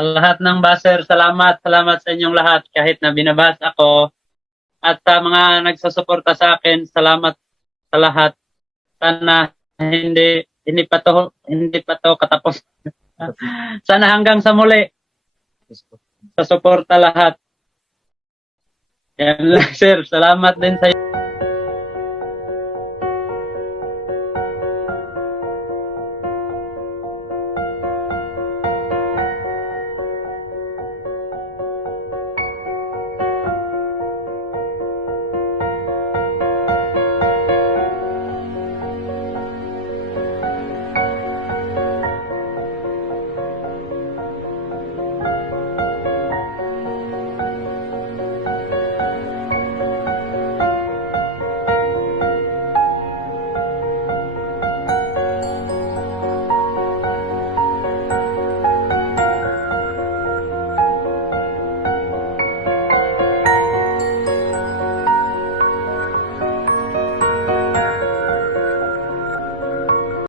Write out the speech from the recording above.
Sa lahat ng baser, salamat sa inyong lahat kahit na binabasa ako. At sa mga nagsusuporta sa akin, salamat sa lahat. Sana hindi pa to katapos. Sana hanggang sa muli sa suporta lahat. Yan lang sir, salamat din sa